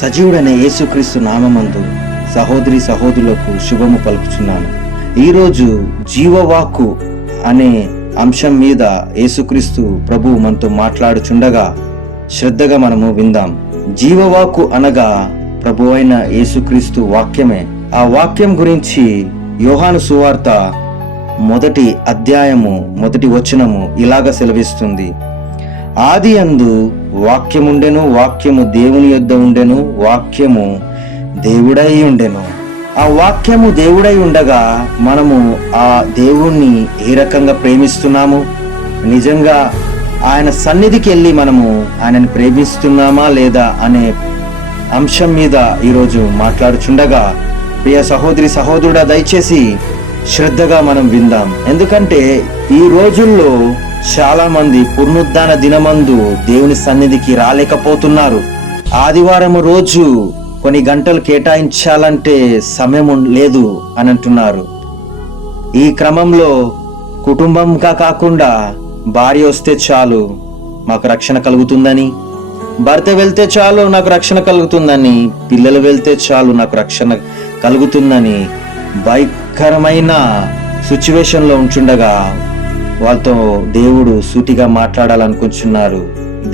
సజీవుడనే యేసుక్రీస్తు నామమందు సహోదరి సహోదరులకు శుభము పలుకుచున్నాను. ఈరోజు జీవవాక్కు అనే అంశం మీద యేసుక్రీస్తు ప్రభువు మనతో మాట్లాడుచుండగా శ్రద్ధగా మనము విందాం. జీవవాక్కు అనగా ప్రభు అయిన యేసుక్రీస్తు వాక్యమే. ఆ వాక్యం గురించి యోహాను సువార్త 1వ అధ్యాయము 1వ వచనము ఇలాగ సెలవిస్తుంది: ఆది యందు వాక్యముండెను, వాక్యము దేవుని యొద్ద ఉండెను, వాక్యము దేవుడై ఉండెను. ఆ వాక్యము దేవుడై ఉండగా మనము ఆ దేవుణ్ణి ఏ రకంగా ప్రేమిస్తున్నాము? నిజంగా ఆయన సన్నిధికి వెళ్ళి మనము ఆయనని ప్రేమిస్తున్నామా లేదా అనే అంశం మీద ఈరోజు మాట్లాడుచుండగా, ప్రియ సహోదరి సహోదరుడా, దయచేసి శ్రద్ధగా మనం విందాం. ఎందుకంటే ఈ రోజుల్లో చాలా మంది పునరుద్ధాన దినమందు దేవుని సన్నిధికి రాలేకపోతున్నారు. ఆదివారం రోజు కొన్ని గంటలు కేటాయించాలంటే సమయం లేదు అని అంటున్నారు. ఈ క్రమంలో కుటుంబంగా కాకుండా భార్య వస్తే చాలు మాకు రక్షణ కలుగుతుందని, భర్త వెళ్తే చాలు నాకు రక్షణ కలుగుతుందని, పిల్లలు వెళ్తే చాలు నాకు రక్షణ కలుగుతుందని భయంకరమైన సిచ్యువేషన్లో ఉంచుండగా వాళ్ళతో దేవుడు సూటిగా మాట్లాడాలనుకుంటున్నారు.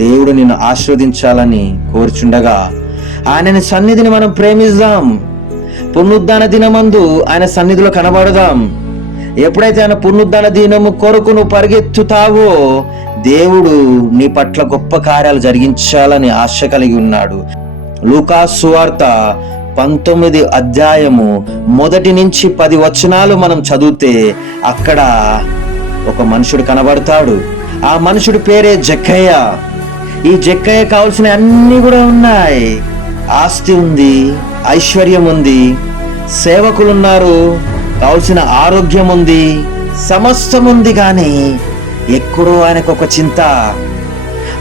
దేవుడు నిన్ను ఆశీర్వదించాలని కోరుచుండగా ఆయన సన్నిధిని మనం ప్రేమిద్దాం. పునరుద్ధాన దినమందు ఆయన సన్నిధిలో కనబడదాం. ఎప్పుడైతే ఆయన పునరుద్ధాన దినము కొరకు నువ్వు పరిగెత్తుతావో దేవుడు నీ పట్ల గొప్ప కార్యాలు జరిగించాలని ఆశ కలిగి ఉన్నాడు. లూకా సువార్త 19వ అధ్యాయము 1 నుంచి 10 వచనాలు మనం చదివితే అక్కడ ఒక మనుషుడు కనబడతాడు. ఆ మనుషుడి పేరే జక్కయ్య. ఈ జక్కయ్య కావాల్సిన అన్ని కూడా ఉన్నాయి. ఆస్తి ఉంది, ఐశ్వర్యం ఉంది, సేవకులు ఉన్నారు, కావలసిన ఆరోగ్యం ఉంది, సమస్తం ఉంది. కానీ ఎక్కడో ఆయనకు ఒక చింత.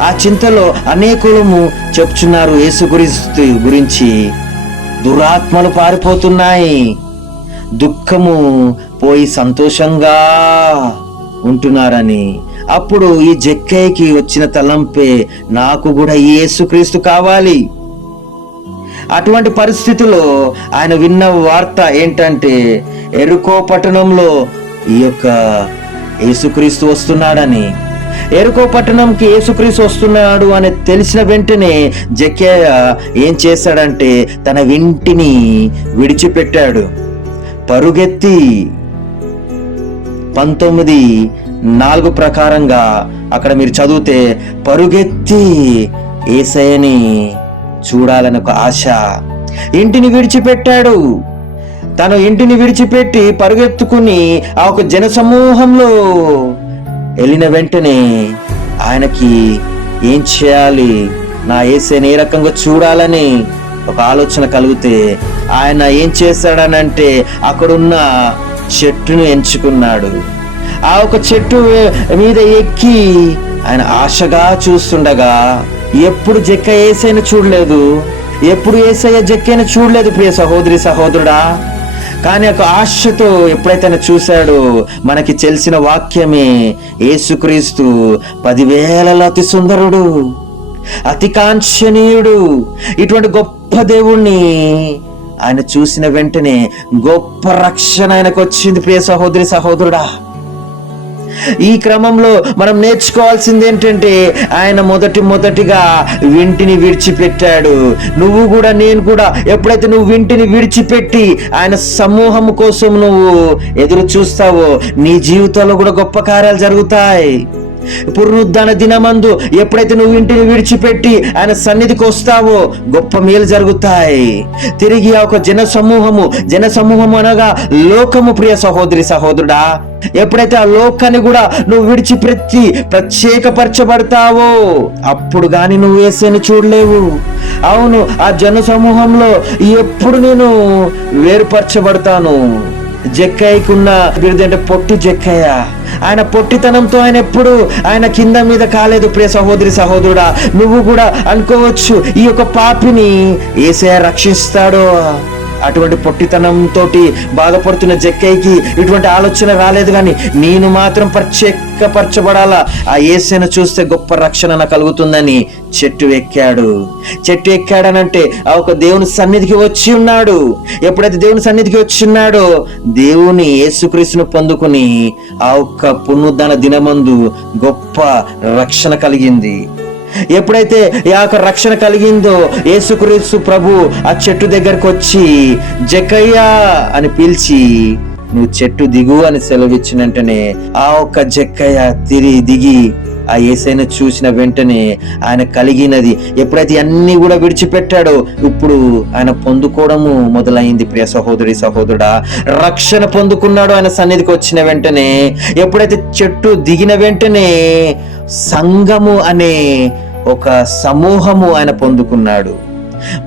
ఆ చింతలో అనేకులము చెప్తున్నారు యేసుక్రీస్తు గురించి. దురాత్మలు పారిపోతున్నాయి, దుఃఖము పోయి సంతోషంగా ఉంటున్నారని. అప్పుడు ఈ జక్కయ్యకి వచ్చిన తలంపే, నాకు కూడా ఈ యేసుక్రీస్తు కావాలి. అటువంటి పరిస్థితిలో ఆయన విన్న వార్త ఏంటంటే ఎరుకో పట్టణంలో ఈ యొక్క యేసుక్రీస్తు వస్తున్నాడని. ఎరుకో పట్టణంకి యేసుక్రీస్తు వస్తున్నాడు అని తెలిసిన వెంటనే జక్కయ్య ఏం చేశాడంటే తన ఇంటిని విడిచిపెట్టాడు. పరుగెత్తి 19:4 ప్రకారంగా అక్కడ మీరు చదివితే పరుగెత్తి యేసయ్యని చూడాలని ఒక ఆశ. ఇంటిని విడిచిపెట్టాడు. తను ఇంటిని విడిచిపెట్టి పరుగెత్తుకుని ఆ ఒక జన సమూహంలో వెళ్ళిన వెంటనే ఆయనకి ఏం చేయాలి, నా యేసయ్యని ఏ రకంగా చూడాలని ఒక ఆలోచన కలిగితే ఆయన ఏం చేశాడనంటే అక్కడున్న చెట్టును ఎంచుకున్నాడు. ఆ ఒక చెట్టు మీద ఎక్కి ఆయన ఆశగా చూస్తుండగా, ఎప్పుడు జక్కయ్య యేసయ్యను చూడలేదు, ఎప్పుడు యేసయ్య జక్కయ్యను చూడలేదు ప్రియ సహోదరి సహోదరుడా. కానీ ఒక ఆశతో ఎప్పుడైతే ఆయన చూశాడో, మనకి తెలిసిన వాక్యమే, యేసుక్రీస్తు 10,000లలో అతి సుందరుడు, అతి కాంక్షణీయుడు. ఇటువంటి గొప్ప దేవుణ్ణి ఆయన చూసిన వెంటనే గొప్ప రక్షణ ఆయనకు వచ్చింది ప్రియ సహోదరి సహోదరుడా. ఈ క్రమంలో మనం నేర్చుకోవాల్సింది ఏంటంటే ఆయన మొదటిగా ఇంటిని విడిచిపెట్టాడు. నువ్వు కూడా, నేను కూడా ఎప్పుడైతే నువ్వు ఇంటిని విడిచిపెట్టి ఆయన సమూహం కోసం నువ్వు ఎదురు చూస్తావో నీ జీవితంలో కూడా గొప్ప కార్యాలు జరుగుతాయి. పునరుద్ధాన దినమందు ఎప్పుడైతే నువ్వు ఇంటిని విడిచిపెట్టి ఆయన సన్నిధికి వస్తావో గొప్ప మేలు జరుగుతాయి. తిరిగి ఆ ఒక జన సమూహము అనగా లోకము ప్రియ సహోదరి సహోదరుడా. ఎప్పుడైతే ఆ లోకాన్ని కూడా నువ్వు విడిచిపెట్టి ప్రత్యేకపరచబడతావో అప్పుడు గాని నువ్వు యేసయ్యని చూడలేవు. అవును, ఆ జన సమూహంలో ఎప్పుడు నేను వేరుపరచబడతాను. జక్కయ్యకున్న బిరుదంటే పొట్టి జక్కయ్య. ఆయన పొట్టితనంతో ఆయన ఎప్పుడు ఆయన కింద మీద కాలేదు ప్రియ సహోదరి సహోదరుడా. నువ్వు కూడా అనుకోవచ్చు, ఈ యొక్క పాపిని యేసయ్య రక్షిస్తాడో అటువంటి పొట్టితనంతో బాధపడుతున్న జక్కయ్యకి ఇటువంటి ఆలోచన రాలేదు, కానీ నేను మాత్రం ప్రత్యేకపరచబడాలా, ఆ యేసును చూస్తే గొప్ప రక్షణ నాకు కలుగుతుందని చెట్టు ఎక్కాడనంటే ఆ ఒక దేవుని సన్నిధికి వచ్చి ఉన్నాడు. ఎప్పుడైతే దేవుని సన్నిధికి వచ్చి ఉన్నాడో దేవుని యేసుక్రీస్తును పొందుకుని ఆ ఒక్క పునరుద్ధాన దినమందు గొప్ప రక్షణ కలిగింది. ఎప్పుడైతే ఆ యొక్క రక్షణ కలిగిందో యేసుక్రీస్తు ప్రభు ఆ చెట్టు దగ్గరకు వచ్చి జక్కయ్య అని పిలిచి నువ్వు చెట్టు దిగు అని సెలవిచ్చిన వెంటనే ఆ ఒక్క జక్కయ్య దిగి ఆ యేసయ్యను చూసిన వెంటనే ఆయన కలిగినది ఎప్పుడైతే అన్ని కూడా విడిచిపెట్టాడో ఇప్పుడు ఆయన పొందుకోవడము మొదలైంది. ప్రియ సహోదరి సహోదరుడా, రక్షణ పొందుకున్నాడు ఆయన సన్నిధికి వచ్చిన వెంటనే. ఎప్పుడైతే చెట్టు దిగిన వెంటనే సంఘము అనే ఒక సమూహము ఆయన పొందుకున్నాడు.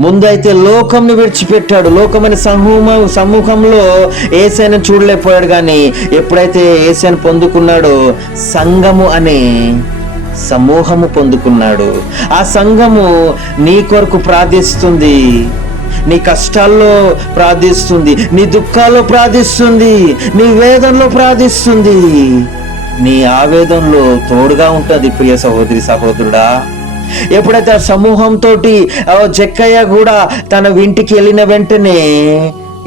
ముందైతే లోకంను విడిచిపెట్టాడు. లోకమైన సమూహంలో యేసయ్యను చూడలేకపోయాడు, కానీ ఎప్పుడైతే యేసయ్యను పొందుకున్నాడో సంఘము అనే సమూహము పొందుకున్నాడు. ఆ సంఘము నీ కొరకు ప్రార్థిస్తుంది, నీ కష్టాల్లో ప్రార్థిస్తుంది, నీ దుఃఖాల్లో ప్రార్థిస్తుంది, నీ వేదనలో ప్రార్థిస్తుంది, నీ ఆవేదనలో తోడుగా ఉంటుంది. ప్రియ సహోదరి సహోదరుడా, ఎప్పుడైతే ఆ సమూహంతో జక్కయ్య కూడా తన ఇంటికి వెళ్ళిన వెంటనే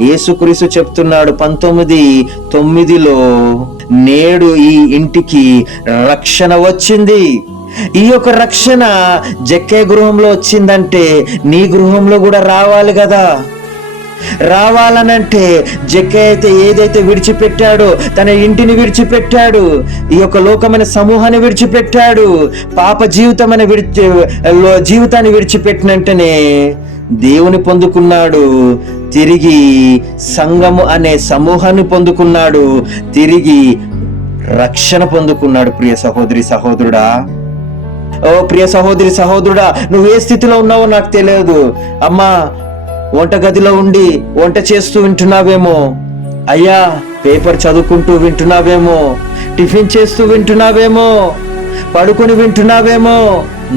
యేసుక్రీస్తు చెప్తున్నాడు 19:9 నేడు ఈ ఇంటికి రక్షణ వచ్చింది. ఈ యొక్క రక్షణ జక్కయ్య గృహంలో వచ్చిందంటే నీ గృహంలో కూడా రావాలి కదా. రావాలనంటే జక్కయ్య అయితే ఏదైతే విడిచిపెట్టాడో, తన ఇంటిని విడిచిపెట్టాడు, ఈ యొక్క లోకమైన సమూహాన్ని విడిచిపెట్టాడు, పాప జీవితాన్ని విడిచిపెట్టిన వెంటనే దేవుని పొందుకున్నాడు, తిరిగి సంఘము అనే సమూహాన్ని పొందుకున్నాడు, తిరిగి రక్షణ పొందుకున్నాడు. ప్రియ సహోదరి సహోదరుడా, ఓ ప్రియ సహోదరి సహోదరుడా, నువ్వు ఏ స్థితిలో ఉన్నావో నాకు తెలియదు. అమ్మా, వంట గదిలో ఉండి వంట చేస్తూ వింటున్నావేమో, అయ్యా పేపర్ చదువుకుంటూ వింటున్నావేమో, టిఫిన్ చేస్తూ వింటున్నావేమో, పడుకొని వింటున్నావేమో,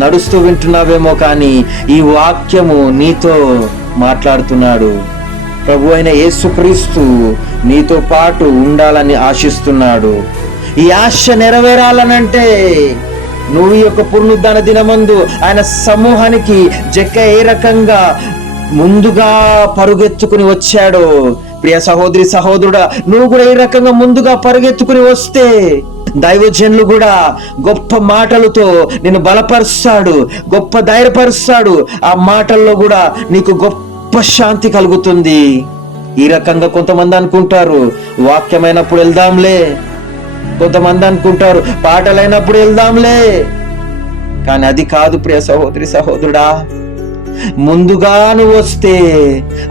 నడుస్తూ వింటున్నావేమో, కానీ ఈ వాక్యము నీతో మాట్లాడుతున్నాడు. ప్రభు అయిన యేసుక్రీస్తు నీతో పాటు ఉండాలని ఆశిస్తున్నాడు. ఈ ఆశ నెరవేరాలనంటే నువ్వు ఈ యొక్క పునరుద్ధాన దినమందు ఆయన సమూహానికి జక్కయ్య ఏ రకంగా ముందుగా పరుగెత్తుకుని వచ్చాడో, ప్రియ సహోదరి సహోదరుడా, నువ్వు కూడా ఈ రకంగా ముందుగా పరుగెత్తుకుని వస్తే దైవజనులు కూడా గొప్ప మాటలతో నిన్ను బలపరుస్తాడు, గొప్ప ధైర్యపరుస్తాడు. ఆ మాటల్లో కూడా నీకు గొప్ప శాంతి కలుగుతుంది. ఈ రకంగా కొంతమంది అనుకుంటారు వాక్యమైనప్పుడు వెళ్దాంలే, కొంతమంది అనుకుంటారు పాటలైనప్పుడు వెళ్దాంలే, కానీ అది కాదు ప్రియ సహోదరి సహోదరుడా. ముందుగా నువ్వు వస్తే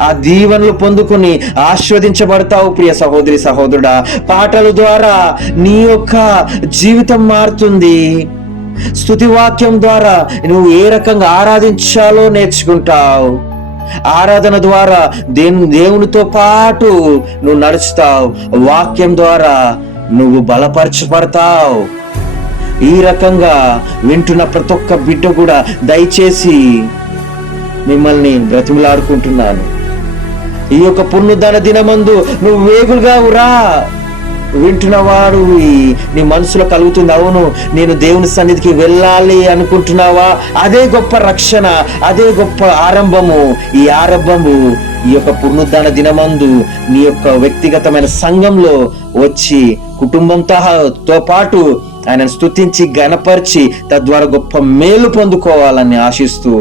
ఆ దీవెనలు పొందుకుని ఆస్వాదించబడతావు. ప్రియ సహోదరి సహోదరుడా, పాటల ద్వారా నీ యొక్క జీవితం మారుతుంది. స్తుతి వాక్యం ద్వారా నువ్వు ఏ రకంగా ఆరాధించాలో నేర్చుకుంటావు. ఆరాధన ద్వారా దేవునితో పాటు నువ్వు నడుస్తావు. వాక్యం ద్వారా నువ్వు బలపరచబడతావు. ఈ రకంగా వింటున్న ప్రతి ఒక్క బిడ్డ కూడా దయచేసి మిమ్మల్ని బ్రతిమలాడుకుంటున్నాను, ఈ యొక్క పునరుద్ధాన దినమందు నువ్వు వేగులుగా రా. వింటున్నవాడు నీ మనసులో కలుగుతుంది, అవును నేను దేవుని సన్నిధికి వెళ్ళాలి అనుకుంటున్నావా? అదే గొప్ప రక్షణ, అదే గొప్ప ఆరంభము. ఈ ఆరంభము ఈ యొక్క పునరుద్ధాన దినమందు నీ యొక్క వ్యక్తిగతమైన సంఘంలో వచ్చి కుటుంబంతో పాటు ఆయనను స్తుతించి గణపరిచి తద్వారా గొప్ప మేలు పొందుకోవాలని ఆశిస్తూ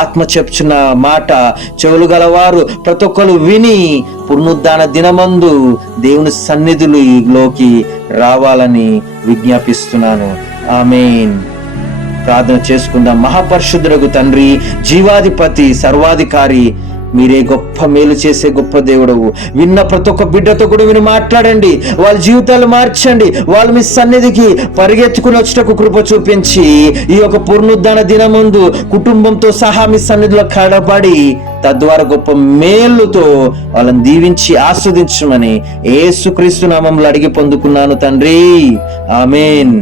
ఆత్మ చెప్తున్న మాట చెవులు ప్రతి ఒక్కరు విని పునరుద్ధాన దినమందు దేవుని సన్నిధిలోకి రావాలని విజ్ఞాపిస్తున్నాను. ఆమేన్. ప్రార్థన చేసుకుందాం. మహాపరిశుద్ధుడగు తండ్రి, జీవాధిపతి, సర్వాధికారి, మీరే గొప్ప మేలు చేసే గొప్ప దేవుడవు. విన్న ప్రతి ఒక్క బిడ్డతో కూడా మీరు మాట్లాడండి, వాళ్ళ జీవితాలు మార్చండి. వాళ్ళు మీ సన్నిధికి పరిగెత్తుకుని వచ్చటకు కృప చూపించి ఈ యొక్క పునరుద్ధాన దినమందు కుటుంబంతో సహా మీ సన్నిధిలో కడబడి తద్వారా గొప్ప మేలుతో వాళ్ళని దీవించి ఆస్వాదించమని యేసుక్రీస్తు నామములో అడిగి పొందుకున్నాను తండ్రి. ఆమేన్.